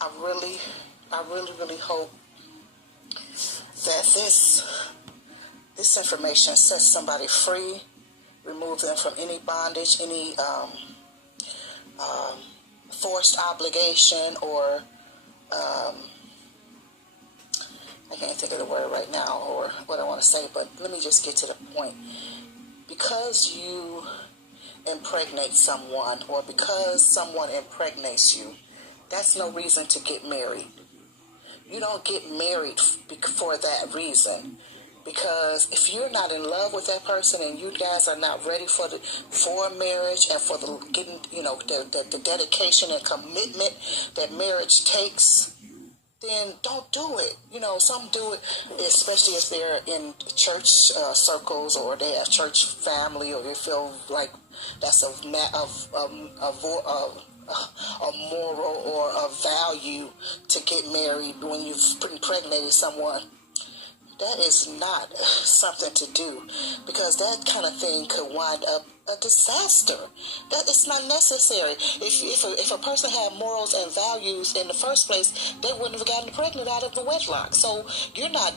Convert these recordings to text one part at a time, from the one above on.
I really hope that this information sets somebody free, remove them from any bondage, any forced obligation, or I can't think of the word right now or what I want to say, but let me just get to the point. Because you impregnate someone, or because someone impregnates you, that's no reason to get married. You don't get married for that reason. Because if you're not in love with that person and you guys are not ready for marriage and for the getting, the dedication and commitment that marriage takes, then don't do it. Some do it, especially if they're in church circles, or they have church family, or they feel like that's a moral or a value to get married when you've impregnated someone. That is not something to do, because that kind of thing could wind up a disaster. That it's not necessary. If a person had morals and values in the first place, they wouldn't have gotten pregnant out of the wedlock. So you're not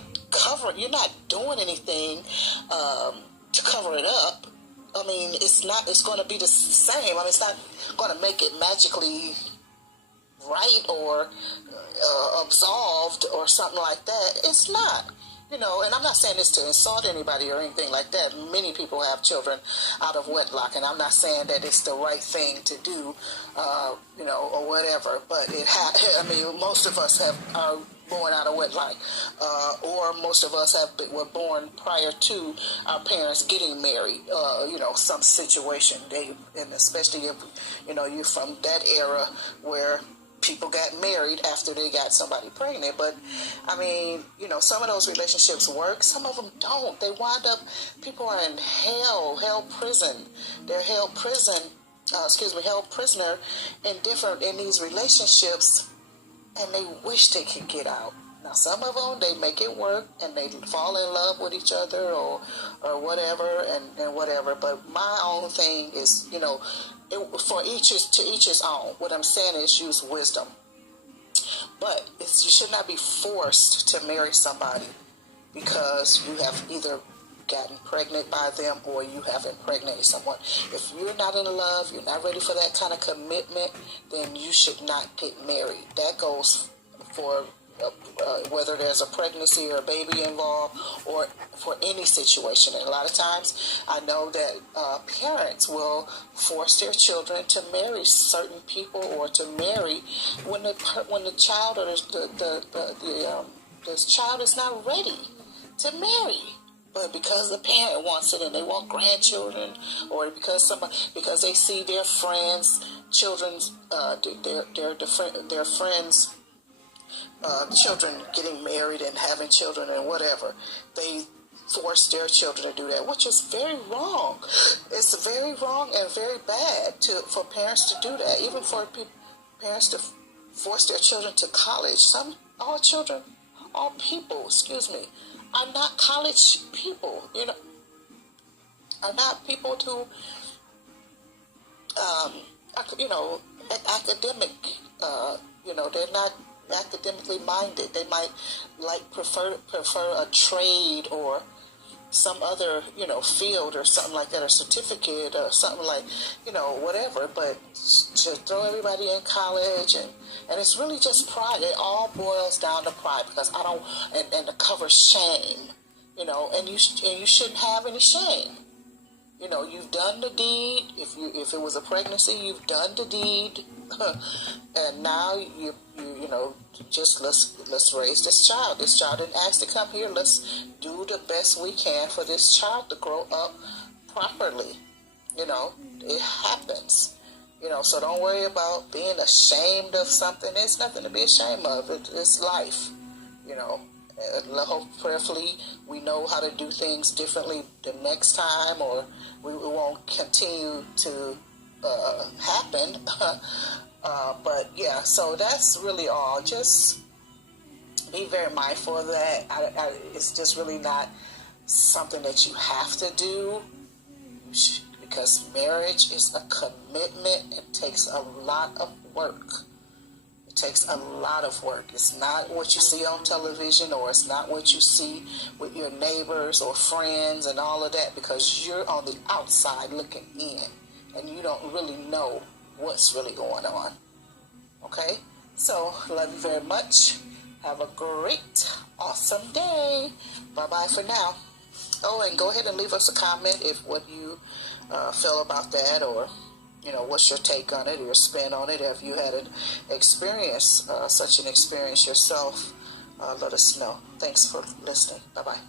doing anything to cover it up. I mean, it's going to be the same. I mean, it's not going to make it magically right or absolved or something like that. It's not. And I'm not saying this to insult anybody or anything like that. Many people have children out of wedlock, and I'm not saying that it's the right thing to do, or whatever. But most of us are born out of wedlock, or most of us were born prior to our parents getting married. Some situation, and especially if you're from that era where people got married after they got somebody pregnant. But some of those relationships work, some of them don't. They wind up, people are in hell prison. They're held prisoner in these relationships, and they wish they could get out. Now, some of them, they make it work, and they fall in love with each other, or whatever, and whatever. But my own thing is, to each his own. What I'm saying is use wisdom. But you should not be forced to marry somebody because you have either gotten pregnant by them or you have impregnated someone. If you're not in love, you're not ready for that kind of commitment, then you should not get married. That goes for whether there's a pregnancy or a baby involved, or for any situation. And a lot of times I know that parents will force their children to marry certain people, or to marry when the child or the child is not ready to marry. But because the parent wants it and they want grandchildren, or because they see their friends' children's their friends' children getting married and having children and whatever, they force their children to do that, which is very wrong. It's very wrong and very bad for parents to do that, even for parents to force their children to college. All people, are not college people, are not people to, academic, they're not academically minded. They might prefer a trade or some other, field or something like that, or certificate or something like, whatever. But to throw everybody in college, and it's really just pride. It all boils down to pride, because and to cover shame, and you shouldn't have any shame. You've done the deed. If it was a pregnancy, you've done the deed, and now just let's raise this child. This child didn't ask to come here. Let's do the best we can for this child to grow up properly. It happens. So don't worry about being ashamed of something. There's nothing to be ashamed of. It's life. Prayerfully, we know how to do things differently the next time, or we won't continue to happen. But yeah, so that's really all. Just be very mindful of that. It's just really not something that you have to do, because marriage is a commitment. It takes a lot of work. It It takes a lot of work. It's not what you see on television, or it's not what you see with your neighbors or friends and all of that, because you're on the outside looking in and you don't really know what's really going on. Okay? So, love you very much. Have a great, awesome day. Bye-bye for now. Oh, and go ahead and leave us a comment if what you feel about that, or what's your take on it, or your spin on it. If you had an experience, such an experience yourself, let us know. Thanks for listening. Bye-bye.